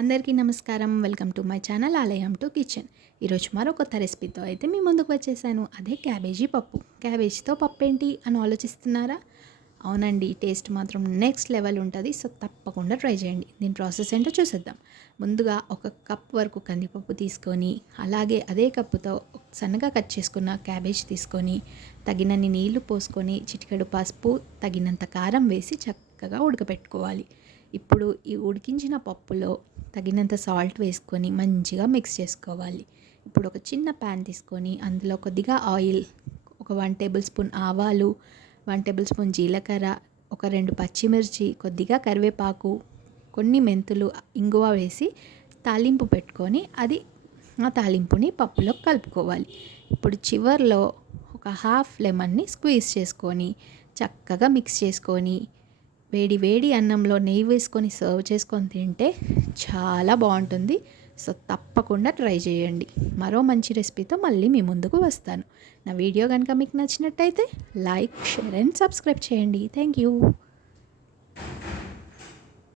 అందరికీ నమస్కారం. Welcome to my channel Alayam to kitchen. ఈరోజు మరో కొత్త రెసిపీతో అయితే మీ ముందుకు వచ్చేసాను. అదే క్యాబేజీ పప్పు. క్యాబేజీతో పప్పు ఏంటి అని ఆలోచిస్తున్నారా? అవునండి టేస్ట్ మాత్రం నెక్స్ట్ లెవెల్ ఉంటుంది. సో తప్పకుండా ట్రై చేయండి. దీని ప్రాసెస్ ఏంటో చూసేద్దాం. ముందుగా ఒక కప్ వరకు కందిపప్పు తీసుకొని అలాగే అదే కప్పుతో సన్నగా కట్ చేసుకున్న క్యాబేజ్ తీసుకొని తగినన్ని నీళ్ళు పోసుకొని చిటికెడు పసుపు తగినంత కారం వేసి చక్కగా ఉడకపెట్టుకోవాలి. ఇప్పుడు ఈ ఉడికించిన పప్పులో తగినంత సాల్ట్ వేసుకొని మంచిగా మిక్స్ చేసుకోవాలి. ఇప్పుడు ఒక చిన్న ప్యాన్ తీసుకొని అందులో కొద్దిగా ఆయిల్ ఒక వన్ టేబుల్ స్పూన్ ఆవాలు వన్ టేబుల్ స్పూన్ జీలకర్ర ఒక రెండు పచ్చిమిర్చి కొద్దిగా కరివేపాకు కొన్ని మెంతులు ఇంగువ వేసి తాలింపు పెట్టుకొని అది ఆ తాలింపుని పప్పులో కలుపుకోవాలి. ఇప్పుడు చివర్లో ఒక హాఫ్ లెమన్ని స్క్వీజ్ చేసుకొని చక్కగా మిక్స్ చేసుకొని వేడి వేడి అన్నంలో నెయ్యి వేసుకొని సర్వ్ చేసుకొని తింటే చాలా బాగుంటుంది. సో తప్పకుండా ట్రై చేయండి. మరో మంచి రెసిపీతో మళ్ళీ మీ ముందుకు వస్తాను. నా వీడియో కనుక మీకు నచ్చినట్టయితే లైక్ షేర్ అండ్ సబ్స్క్రైబ్ చేయండి. Thank you.